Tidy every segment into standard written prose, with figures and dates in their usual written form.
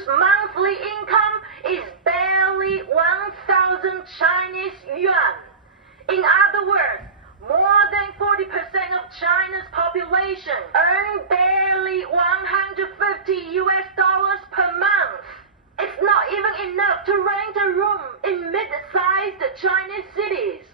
whose monthly income is barely 1,000 Chinese yuan. In other words, more than 40% of China's population earn barely $150 per month. It's not even enough to rent a room in mid-sized Chinese cities.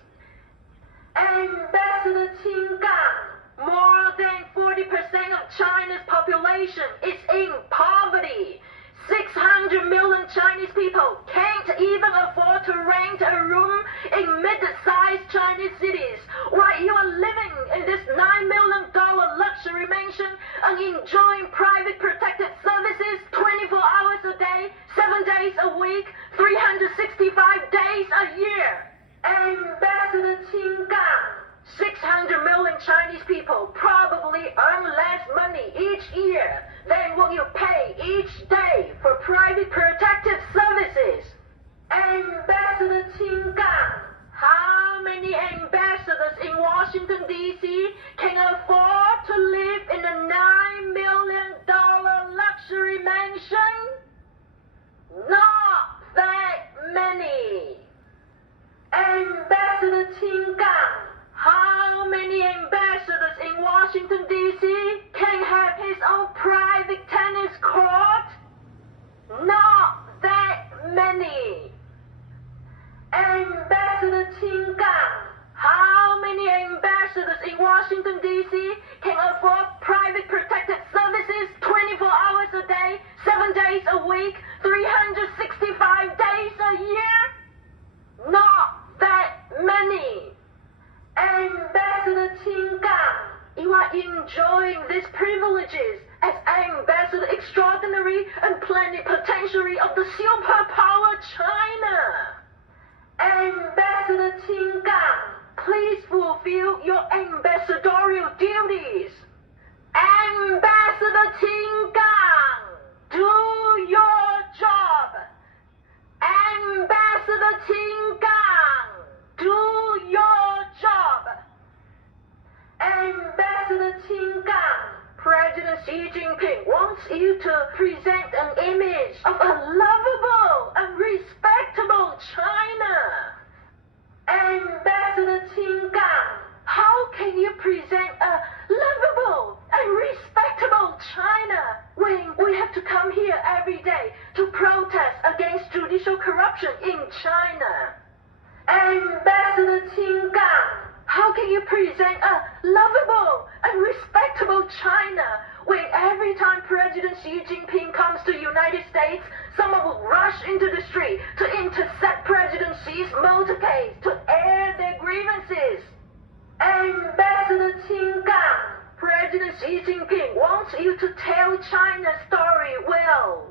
Ambassador Qin Gang, more than 40% of China's population is in poverty. 600 million Chinese people can't even afford to rent a room in mid-sized Chinese cities, while you are living in this $9 million luxury mansion and enjoying private protective services 24 hours a day, 7 days a week, 365 days a year. Ambassador Qin Gang, 600 million Chinese people probably earn less money each year than what you pay each day for private protective services. Ambassador Qin Gang, how many ambassadors in Washington, D.C. can afford to live in a $9 million luxury mansion? Not that many. Ambassador Qin Gang, how many ambassadors in Washington, D.C. can have his own private tennis court? Not that many. Ambassador Qin Gang, how many ambassadors in Washington, D.C. can afford private protective services 24 hours a day, 7 days a week, 365 days a year? Not that many. Ambassador Qin Gang, you are enjoying these privileges as Ambassador Extraordinary and Plenipotentiary of the superpower China. Ambassador Qin Gang, please fulfill your ambassadorial duties. Ambassador Qin Gang, do your job. Ambassador Qin Gang, do your job. Ambassador Qin Gang, President Xi Jinping wants you to present an image of a lovable and respectable China. Ambassador Qin Gang, how can you present a lovable and respectable China when we have to come here every day to protest against judicial corruption in China? Ambassador Qin Gang, how can you present a lovable and respectable China when every time President Xi Jinping comes to the United States, someone will rush into the street to intercept President Xi's motorcade to air their grievances? Ambassador Qin Gang, President Xi Jinping wants you to tell China's story well.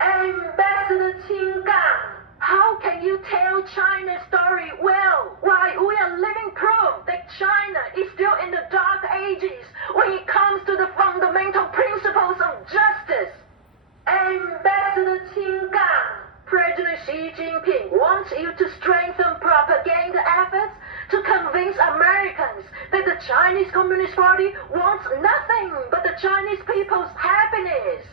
Ambassador Qin Gang, how can you tell China's story well while we are living proof that China is still in the dark ages when it comes to the fundamental principles of justice? Ambassador Qin Gang, President Xi Jinping wants you to strengthen propaganda efforts to convince Americans that the Chinese Communist Party wants nothing but the Chinese people's happiness.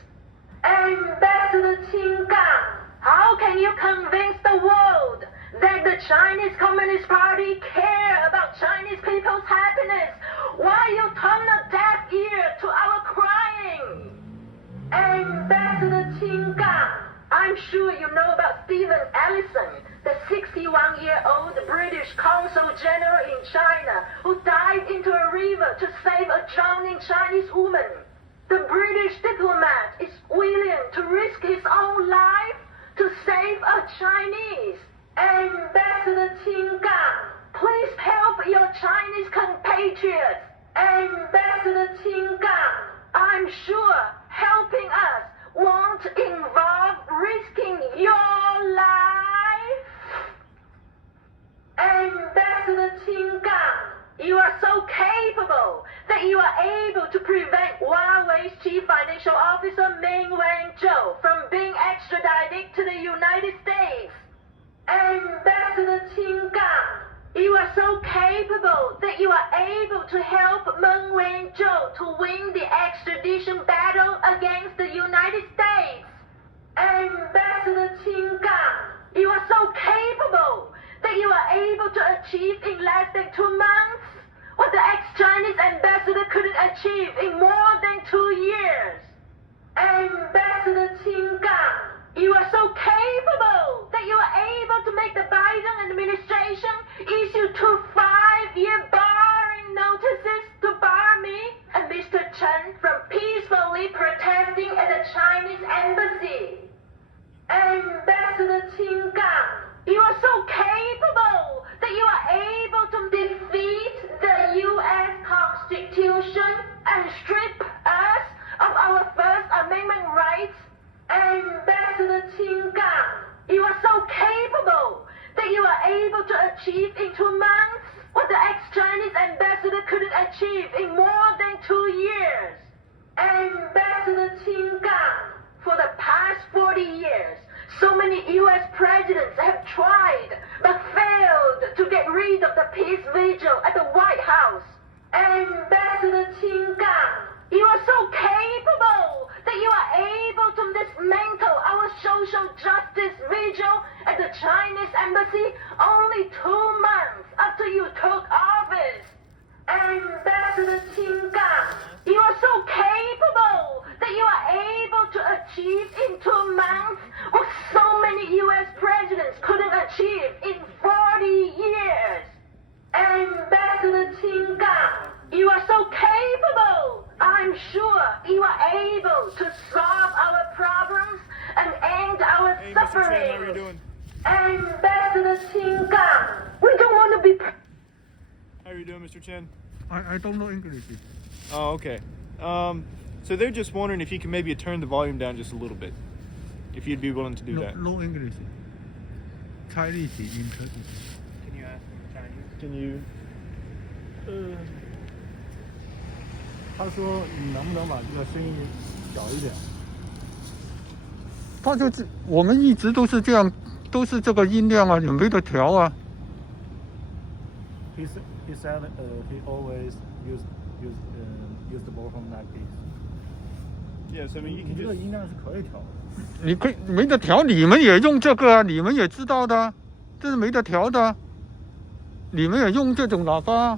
Ambassador Qin Gang, how can you convince the world that the Chinese Communist Party care about Chinese people's happiness while you turn a deaf ear to our crying? Ambassador Qin Gang, I'm sure you know about Stephen Ellison, the 61-year-old British consul general in China who dived into a river to save a drowning Chinese woman. The British diplomat is willing to risk his own life to save a Chinese. Ambassador Qin Gang, please help your Chinese compatriots. Ambassador Qin Gang, I'm sure helping us won't involve risking your life. Ambassador Qin Gang, you are so capable that you are able to prevent Huawei's chief financial officer Meng Wanzhou from being extradited to the United States. Ambassador Qin Gang, you are so capable that you are able to help Meng Wanzhou to win the extradition battle against the United States. Ambassador Qin Gang, you are so capable that you are able to achieve in less than 2 months what the ex-Chinese ambassador couldn't achieve in more than 2 years. Ambassador Qin Gang, you are so capable that you are able to make the Biden administration issue 2 5-year barring notices to bar me and Mr. Chen from peacefully protesting at the Chinese embassy. Ambassador Qin Gang, you are so capable that you are able to defeat the U.S. Constitution and strip us of our First Amendment rights. Ambassador Qin Gang, you are so capable that you are able to achieve in 2 months what the ex-Chinese ambassador couldn't achieve in more than 2 years. Ambassador Qin Gang, for the past 40 years, so many U.S. presidents have tried but failed to get rid of the peace vigil at the White House. Ambassador Qin Gang, you are so capable that you are able to dismantle our social justice vigil at the Chinese embassy only 2 months after you took office. Ambassador Qin Gang, you are so capable that you are able to achieve in 2 months what so many U.S. presidents couldn't achieve in 40 years. Ambassador Qin Gang, you are so capable. I'm sure you are able to solve our problems and end our suffering. Mr. Chen, how are you doing? Ambassador Qin Gang, we don't want to be... How are you doing, Mr. Chen? I don't know English. Oh, okay. So they're just wondering if you can maybe turn the volume down just a little bit. If you'd be willing to do that. No English. Chinese internet. Can you ask in Chinese? Can you? 他说你能不能把这个声音小一点？我们一直都是这样，都是这个音量啊，也没得调啊。He said he always use the volume like this. Yes, I mean you 你 can 这个 just. 音量是可以调的。你可以没得调，你们也用这个啊，你们也知道的，这是没得调的。你们也用这种喇叭。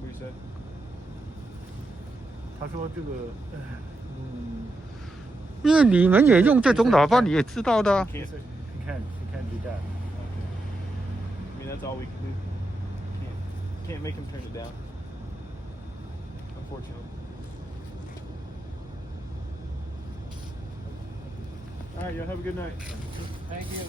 What you said? 他说这个，因为你们也用这种喇叭，你也知道的。he can't do that. I mean that's all we can do. Can't make him turn it down. Unfortunately. All right, y'all have a good night. Thank you.